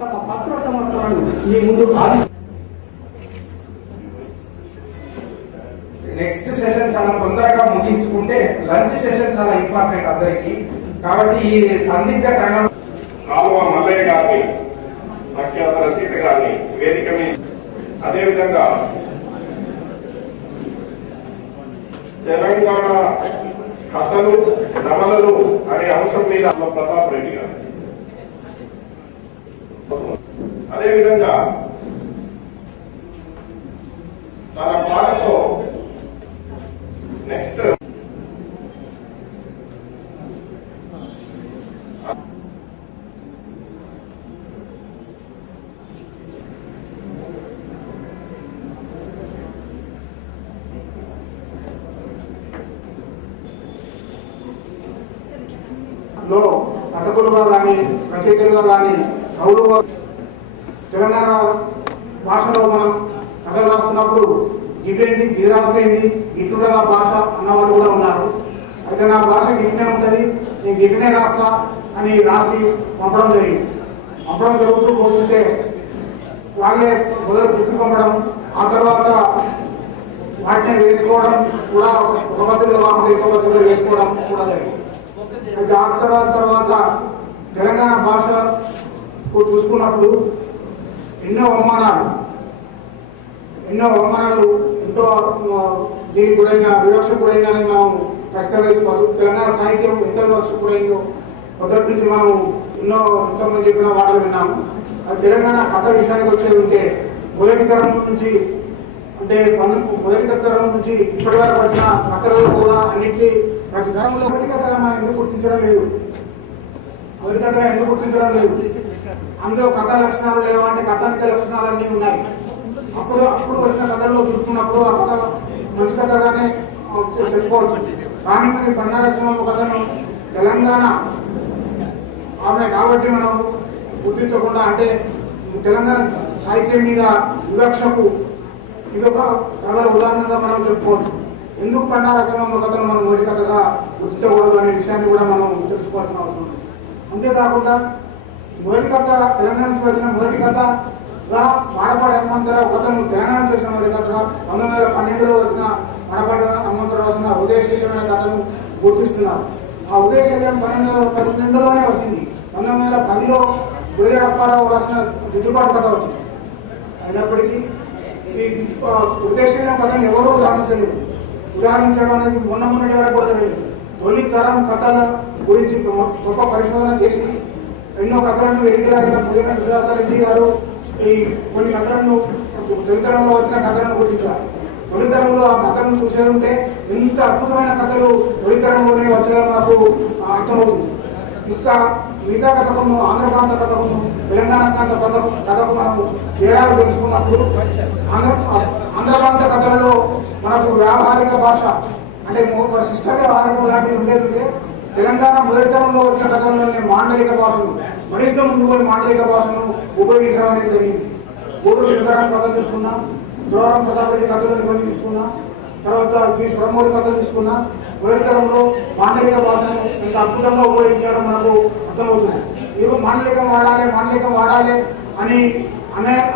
తమ పత్ర సమర్పణలు ఈ ముందు నెక్స్ట్ సెషన్ చాలా తొందరగా ముగించుకుంటే లంచ్ సెషన్ చాలా ఇంపార్టెంట్ అందరికి. కాబట్టి ఈ సందిగ్ధ తరుణం కాలువ మల్లయ్య గారిని, ప్రఖ్యాత రచయిత గారిని వేదిక మీద, అదేవిధంగా తెలంగాణ కథలు నవలలు అనే అంశం మీద ప్రతాప్ రెడ్డి గారు, అదేవిధంగా తన పాటతో నెక్స్ట్ లో కథకులుగా కానీ రచయితలుగా కానీ కవులుగా తెలంగాణ భాషలో మనం కథలు రాస్తున్నప్పుడు గిదేంది గిరిరాజుకైంది గిట్లుగా భాష అన్నవాళ్ళు కూడా ఉన్నారు. అయితే నా భాష గిట్లనే ఉంటుంది, నేను గిట్లనే రాస్తా అని రాసి పంపడం జరిగింది. పంపడం జరుగుతూ పోతుంటే వాళ్ళే మొదలు తిప్పి పంపడం, ఆ తర్వాత వాటిని వేసుకోవడం కూడా ఒక పత్రికలో కాకుండా ఇంకో పత్రికలో వేసుకోవడం కూడా జరిగింది. అయితే ఆ తర్వాత తెలంగాణ భాష చూసుకున్నప్పుడు ఎన్నో అవమానాలు ఎంతో దీనికి గురైన వివక్షకు గురైందని మనం ఖచ్చితంగా తెలుసుకోవాలి. తెలంగాణ సాహిత్యం ఎంత వివక్షకు గురైందో మొదటి నుంచి మనం ఎంతోమంది చెప్పిన వాటలు విన్నాము. అది తెలంగాణ కథ విషయానికి వచ్చేది ఉంటే మొదటి తరం నుంచి ఇప్పటి వరకు వచ్చిన కథలు కూడా అన్నింటి ప్రతి తరంలో మొదటి కథగా మనం ఎందుకు గుర్తించడం లేదు. అందులో కథ లక్షణాలు లేవు అంటే కథానిక లక్షణాలన్నీ ఉన్నాయి. అప్పుడు వచ్చిన కథల్లో చూసుకున్నప్పుడు ఆ కథ మంచి కథగానే చెప్పుకోవచ్చు. కానీ మరి బండారత్నం కథను తెలంగాణ ఆమె కాబట్టి మనం గుర్తించకుండా, అంటే తెలంగాణ సాహిత్యం మీద వివక్షకు ఇదొక ప్రబల ఉదాహరణగా మనం చెప్పుకోవచ్చు. ఎందుకు బండారత్నం కథను మనం మొదటి కథగా గుర్తించకూడదు అనే విషయాన్ని కూడా మనం తెలుసుకోవాల్సిన అవసరం ఉంది. అంతేకాకుండా మొదటి కథ తెలంగాణ నుంచి వచ్చిన మొదటి కథగా వాడపాడి హనుమంతరావు కథను తెలంగాణ నుంచి వచ్చిన మొదటి కథగా 1912లో వచ్చిన వాడపాడి హనుమంతరావు రాసిన ఉదయశైల్యమైన కథను గుర్తిస్తున్నారు. ఆ ఉదయశైల్యం 1912లోనే వచ్చింది. 1910లో గురజడప్పారావు రాసిన దిద్దుబాటు కథ వచ్చింది. అయినప్పటికీ ఈ ఉదయశైల్యం కథను ఎవరూ ఉదాహరించడం అనేది మొన్నటి వరకు కూడా తెలియదు. తొలి తరం కథల గురించి గొప్ప పరిశోధన చేసి ఎన్నో కథలను వెలిగిలాగిన పులివెంటి సుధాకర్ గారు ఈ కొన్ని కథలను తొలితరంలో వచ్చిన కథలను గుర్తించారు. తొలితరంలో ఆ కథలను చూసే ఉంటే ఇంత అద్భుతమైన కథలు తొలితరంలోనే వచ్చాయో మనకు అర్థమవుతుంది. ఇంకా మిగతా కథకులను, ఆంధ్రప్రాంత కథకులను, తెలంగాణ ప్రాంత కథకు మనం తేడాలు తెలుసుకున్నప్పుడు ఆంధ్రప్రాంత కథలలో మనకు వ్యావహారిక భాష అంటే శిష్ట వ్యవహారికం లాంటివి ఉండేది. తెలంగాణ మొదటి తరంలో వచ్చిన కథల్లోనే మాండలిక భాషను మరింత ముందుకొని మాండలిక భాషను ఉపయోగించడం అనేది జరిగింది. గూడూరు శంకరం కథలు తీసుకున్నా, సురవరం ప్రతాప్ రెడ్డి కథలను కొన్ని తీసుకున్నా, తర్వాత జి సురమూరి కథలు తీసుకున్నా, మొదటి తరంలో మాండలిక భాషను ఇంత అద్భుతంగా ఉపయోగించడం మనకు అర్థమవుతుంది. మీరు మాండలికం వాడాలి అని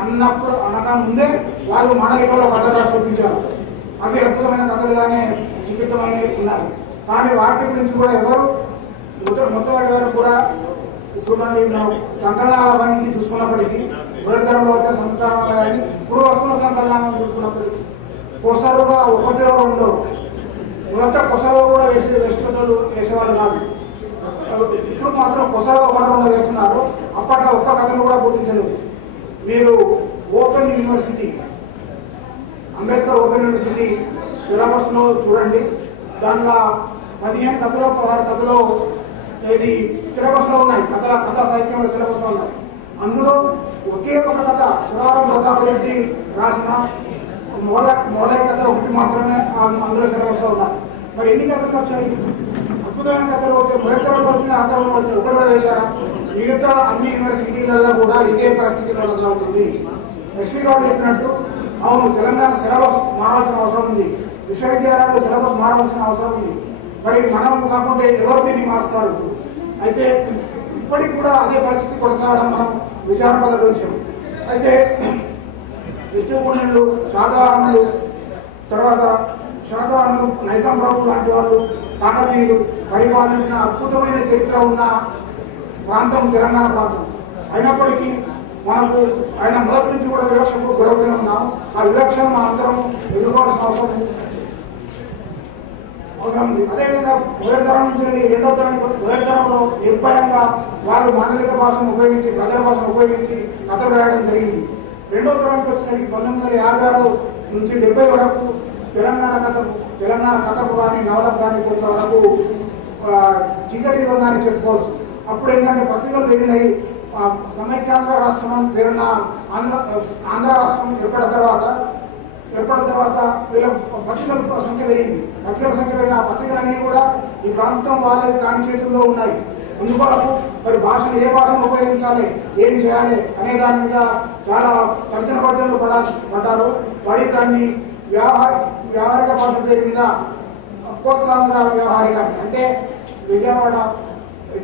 అన్నప్పుడు అనక ముందే వాళ్ళు మాండలికంలో కథలు రాసి చూపించారు. అవి అద్భుతమైన కథలుగానే చిత్రితమైనవి ఉన్నాయి. కానీ వాటి గురించి కూడా ఎవరు మొత్తం వాటి వరకు కూడా చూడండి. సంకలనాలన్నీ చూసుకున్నప్పటికీ మొదటి తరంలో వచ్చే సంకలనాలు కానీ ఇప్పుడు వస్తున్న సంకలనాలను చూసుకున్నప్పటికీ కొసలుగా ఒకటో రెండో మొదట కొసలో కూడా వేసుకథలు వేసేవాళ్ళు కాదు. ఇప్పుడు మాత్రం కొసలో ఒకటో రెండో వేస్తున్నారు. అప్పట్లో ఒక్క కథను కూడా గుర్తించలేదు. మీరు open university, Ambedkar open university సిలబస్లో చూడండి. దానిలో 15 కథలో 16 కథలో ఇది సిలబస్లో ఉన్నాయి. కథా సాహిత్యంలో సిలబస్లో ఉన్నాయి. అందులో ఒకే ఒక కథ సురవరం ప్రతాప్ రెడ్డి రాసిన మోలై కథ ఒకటి మాత్రమే అందులో సిలబస్లో ఉన్నాయి. మరి ఎన్ని కథలు వచ్చాయి? అద్భుతమైన కథలు వచ్చాయి. మొదటి తరంలో వచ్చిన ఆ తరంలో వచ్చాయి. ఒకటి కూడా వేశారా? మిగతా అన్ని యూనివర్సిటీలలో కూడా ఇదే పరిస్థితి కొనసాగుతుంది. ఎస్వి గారు చెప్పినట్టు అవును, తెలంగాణ సిలబస్ మారాల్సిన అవసరం ఉంది. విశ్వవిద్యాలయాలు సిలబస్ మారవలసిన అవసరం ఉంది. మరి మనం కాకుండా ఎవరు దీన్ని మారుస్తారు? అయితే ఇప్పటికి కూడా అదే పరిస్థితి కొనసాగడం మనం విచారపద విషయం. అయితే విష్ణుగుణులు, శాతవాహనులు, తర్వాత శాతవాహనులు, నైజాం ప్రభు లాంటి వాళ్ళు, కాకతీయులు పరిపాలించిన అద్భుతమైన చరిత్ర ఉన్న ప్రాంతం తెలంగాణ ప్రాంతం. అయినప్పటికీ మనకు ఆయన మొదటి నుంచి కూడా వివక్షకు గురవుతూనే ఉన్నాం. ఆ వివక్షను మన అందరం ఎదుర్కోవాల్సిన అవసరం ఉంది. అదేవిధంగా మొదటి తరం నుంచి రెండో తరానికి మొదటి తరంలో నిర్భయంగా వాళ్ళు మాండలిక భాషను ఉపయోగించి, ప్రజల భాషను ఉపయోగించి కథలు రాయడం జరిగింది. రెండో తరానికి వచ్చేసరికి 1956 నుంచి 70 వరకు తెలంగాణ కథకు కానీ నవలకు కానీ కొంతవరకు చీకటి యుగంగానే చెప్పుకోవచ్చు. అప్పుడు ఏంటంటే పత్రికలు పెరిగినాయి. సమైక్యాంధ్ర రాష్ట్రం పేరున్న ఆంధ్ర రాష్ట్రం ఏర్పడిన తర్వాత వీళ్ళ పత్రికల సంఖ్య పెరిగింది. పత్రికల సంఖ్య పెరిగిన ఆ పత్రికలన్నీ కూడా ఈ ప్రాంతం వాళ్ళ కాని చేతుల్లో ఉన్నాయి. అందువరకు మరి భాషను ఏ భాషను ఉపయోగించాలి, ఏం చేయాలి అనే దాని మీద చాలా తర్జన భర్జనలు పడ్డారు. పడి దాన్ని వ్యవహారిక భాష పేరు మీద కోస్తాంధ్ర వ్యవహారికాన్ని, అంటే విజయవాడ,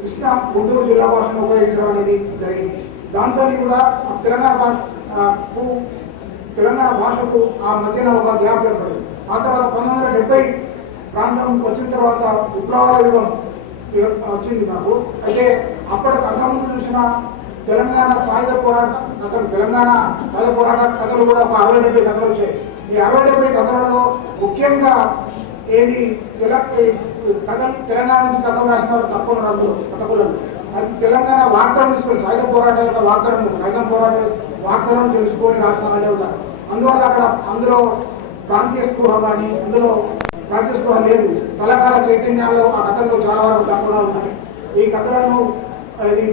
కృష్ణా, గుంటూరు జిల్లా భాషను ఉపయోగించడం అనేది జరిగింది. దాంతో కూడా తెలంగాణ భాషకు ఆ మధ్యన ఒక గ్యాప్ ఏర్పడింది. ఆ తర్వాత 1970 ప్రాంతం వచ్చిన తర్వాత విప్లవాల యుగం వచ్చింది మనకు. అయితే అప్పటికి అంతకుముందు చూసిన తెలంగాణ సాయుధ పోరాట కథలు, తెలంగాణ సాయుధ పోరాట కథలు కూడా ఒక 60-70 కథలు వచ్చాయి. ఈ 60-70 కథలలో ముఖ్యంగా ఏది తెలంగాణ నుంచి కథలు రాసిన వాళ్ళు తక్కువ కథకులను, అది తెలంగాణ వార్తలను తీసుకొని సాయుధ పోరాట యొక్క వార్తలను, నైజాం పోరాట వార్తలను తెలుసుకొని రాసిన వాళ్ళే ఉన్నారు. అందువల్ల అందులో ప్రాంతీయ స్పృహ కానీ, అందులో ప్రాంతీయ స్పృహ లేదు. స్థలకాల చైతన్యాల్లో ఆ కథల్లో చాలా వరకు తక్కువగా ఉన్నాయి. ఈ కథలను ఇది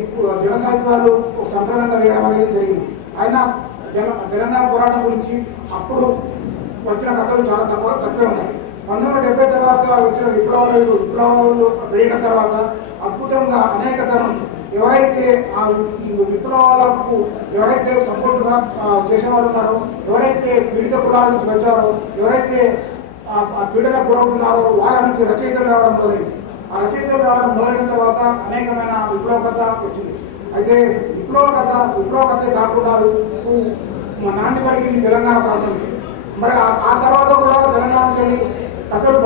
జన సాహిత్యాలు సంకలనంగా వేయడం అనేది జరిగింది. అయినా తెలంగాణ పోరాటం గురించి అప్పుడు వచ్చిన కథలు చాలా తక్కువే ఉన్నాయి. 1970 తర్వాత వచ్చిన విప్లవాలు పెరిగిన తర్వాత అద్భుతంగా అనేక తరం ఎవరైతే ఆ విప్లవాలకు ఎవరైతే సపోర్టుగా చేసేవాళ్ళు ఉన్నారో, ఎవరైతే పీడిత కులాల నుంచి వచ్చారో, ఎవరైతే ఆ పీడన గురవుతున్నారో వాళ్ళ నుంచి రచయితలు రావడం మొదలైంది. ఆ రచయితలు రావడం మొదలైన తర్వాత అనేకమైన విప్లవ కథ వచ్చింది. అయితే విప్లవ కథే కాకుండా మా నాన్న పలికింది తెలంగాణ ప్రాంతం. మరి ఆ తర్వాత కూడా తెలంగాణకి వెళ్ళి కథలు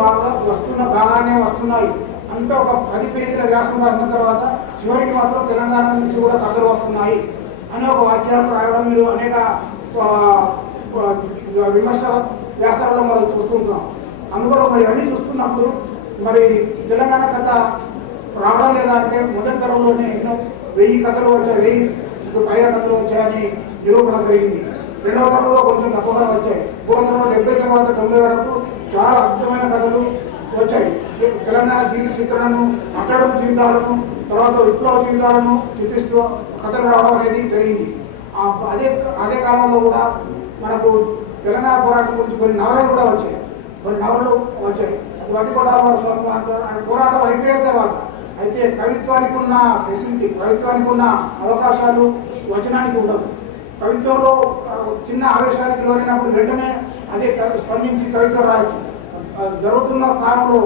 బాగానే వస్తున్నాయి. అంతా ఒక 10 పేజీల వ్యాసం రాసిన తర్వాత చివరికి మాత్రం తెలంగాణ నుంచి కూడా కథలు వస్తున్నాయి అని ఒక వాక్యాలు రాయడం మీరు అనేక విమర్శ వ్యాసాల్లో మనం చూస్తుంటాం. అందులో మరి అన్నీ చూస్తున్నప్పుడు మరి తెలంగాణ కథ రావడం లేదా అంటే మొదటి తరంలోనే ఎన్నో 1000 కథలు వచ్చాయి, 1000 పైగా కథలు వచ్చాయని నిరూపణ జరిగింది. రెండవ తరంలో కొంచెం తక్కువగా వచ్చాయి. మూడవ తరంలో 70 తర్వాత 90 వరకు చాలా అద్భుతమైన కథలు వచ్చాయి. తెలంగాణ జీవిత చిత్రణను, అట్టడుగు జీవితాలను, తర్వాత విప్లవ జీవితాలను చిత్రిస్తూ కథలు రావడం అనేది జరిగింది. అదే కాలంలో కూడా మనకు తెలంగాణ పోరాటం గురించి కొన్ని నవలలు కూడా వచ్చాయి. వాటి కూడా పోరాటం అయిపోయిన తర్వాత అయితే కవిత్వానికి ఉన్న ఫెసిలిటీ, కవిత్వానికి ఉన్న అవకాశాలు వచనానికి ఉండవు. కవిత్వంలో చిన్న ఆవేశానికి లోనైనప్పుడు వెంటనే అదే స్పందించి కవిత్వం రాయొచ్చు. జరుగుతున్న కాలంలో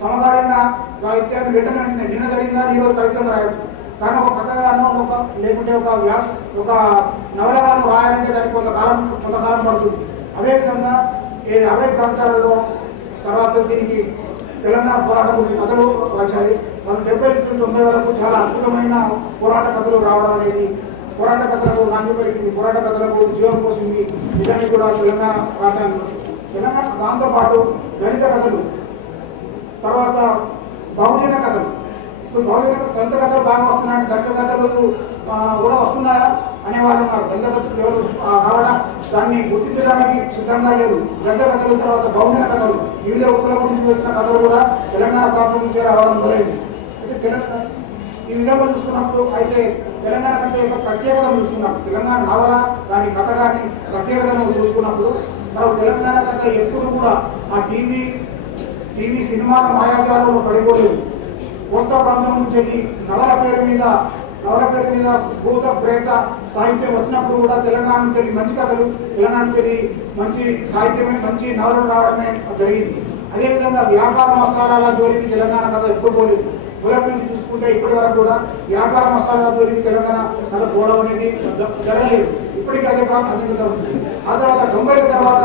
సమకాలీన సాహిత్యాన్ని వెంటనే నిన్న జరిగిందా ఈరోజు కవిత్వం రాయొచ్చు. కానీ ఒక కథగానో లేకుంటే ఒక నవలగానో రాయాలంటే దానికి కొంతకాలం పడుతుంది. అదేవిధంగా ఈ 60 ప్రాంతాలలో తర్వాత దీనికి తెలంగాణ పోరాటం గురించి కథలు వచ్చాయి. 1970-90 వరకు చాలా అద్భుతమైన పోరాట కథలు రావడం అనేది, పోరాట కథలకు నాంది పలికింది, పోరాట కథలకు జీవం పోసింది నిజానికి కూడా తెలంగాణ ప్రాంతాల్లో. తెలంగాణ దాంతోపాటు దళిత కథలు, తర్వాత బహుజన కథలు. ఇప్పుడు దళిత కథలు బాగా వస్తున్నాయంటే దళిత కథలు కూడా వస్తున్నాయా అనేవాళ్ళు ఉన్నారు. దళిత కథలు ఎవరు రావడం దాన్ని గుర్తించడానికి సిద్ధంగా లేరు. దళిత కథలు, తర్వాత బహుజన కథలు, వివిధ ఉత్తరాల నుంచి వచ్చిన కథలు కూడా తెలంగాణ ప్రాంతం నుంచే రావడం మొదలైంది. అయితే ఈ విధంగా చూసుకున్నప్పుడు అయితే తెలంగాణ కథ యొక్క ప్రత్యేకతను చూసుకున్నప్పుడు, తెలంగాణ నవల దాని కథ కానీ ప్రత్యేకతను చూసుకున్నప్పుడు మనం తెలంగాణ కథ ఎప్పుడు కూడా ఆ టీవీ సినిమాల మాయాజాలంలో పడిపోలేదు. కోస్తా ప్రాంతం నుంచి నవల పేరు మీద భూత ప్రేత సాహిత్యం వచ్చినప్పుడు కూడా తెలంగాణ నుంచి మంచి కథలు, తెలంగాణ నుంచి మంచి సాహిత్యమే, మంచి నవలలు రావడమే జరిగింది. అదేవిధంగా వ్యాపార మసాలాల జోలికి తెలంగాణ కథ ఎప్పుడు పోలేదు. మొదటి నుంచి చూసుకుంటే ఇప్పటి వరకు కూడా వ్యాపార మసాలా గురించి తెలంగాణ కథ పోవడం అనేది జరగలేదు. ఇప్పటికీ అదే ప్రాంతం జరుగుతుంది. ఆ తర్వాత 90ల తర్వాత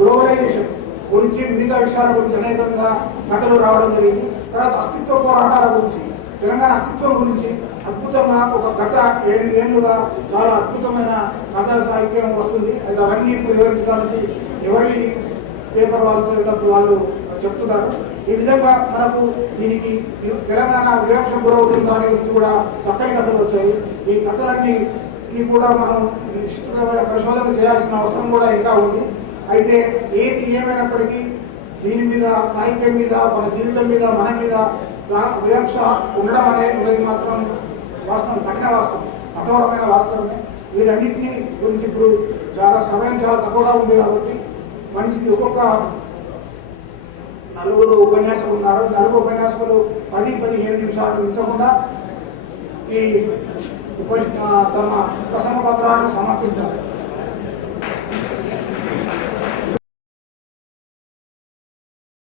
గ్లోబలైజేషన్ గురించి మిగతా విషయాల గురించి అనేకంగా కథలు రావడం జరిగింది. తర్వాత అస్తిత్వ పోరాటాల గురించి, తెలంగాణ అస్తిత్వం గురించి అద్భుతంగా ఒక గత 7 ఏళ్లుగా చాలా అద్భుతమైన కథల సాహిత్యం వస్తుంది. అది అవన్నీ వివరించడానికి ఎవరి పేపర్ వాళ్ళు చెప్తున్నారు. ఈ విధంగా మనకు దీనికి తెలంగాణ వివక్ష గురవుతుందా అనే గురించి కూడా చక్కని కథలు వచ్చాయి. ఈ కథలన్నీ కూడా మనం నిశ్చితమైన పరిశోధన చేయాల్సిన అవసరం కూడా ఇంకా ఉంది. అయితే ఏది ఏమైనప్పటికీ దీని మీద, సాహిత్యం మీద, మన జీవితం మీద, మన మీద వివక్ష ఉండడం అనేది మాత్రం వాస్తవం, కఠిన వాస్తవం, కఠోరమైన వాస్తవమే. వీటన్నింటినీ గురించి ఇప్పుడు చాలా సమయం చాలా తక్కువగా ఉంది కాబట్టి మనిషికి ఒక్కొక్క 4 ఉపన్యాసకులు ఉన్నారు. 4 ఉపన్యాసకులు 10-15 నిమిషాలు ఉంచకుండా ఈ తమ ప్రసంగ పత్రాలను సమర్పిస్తారు.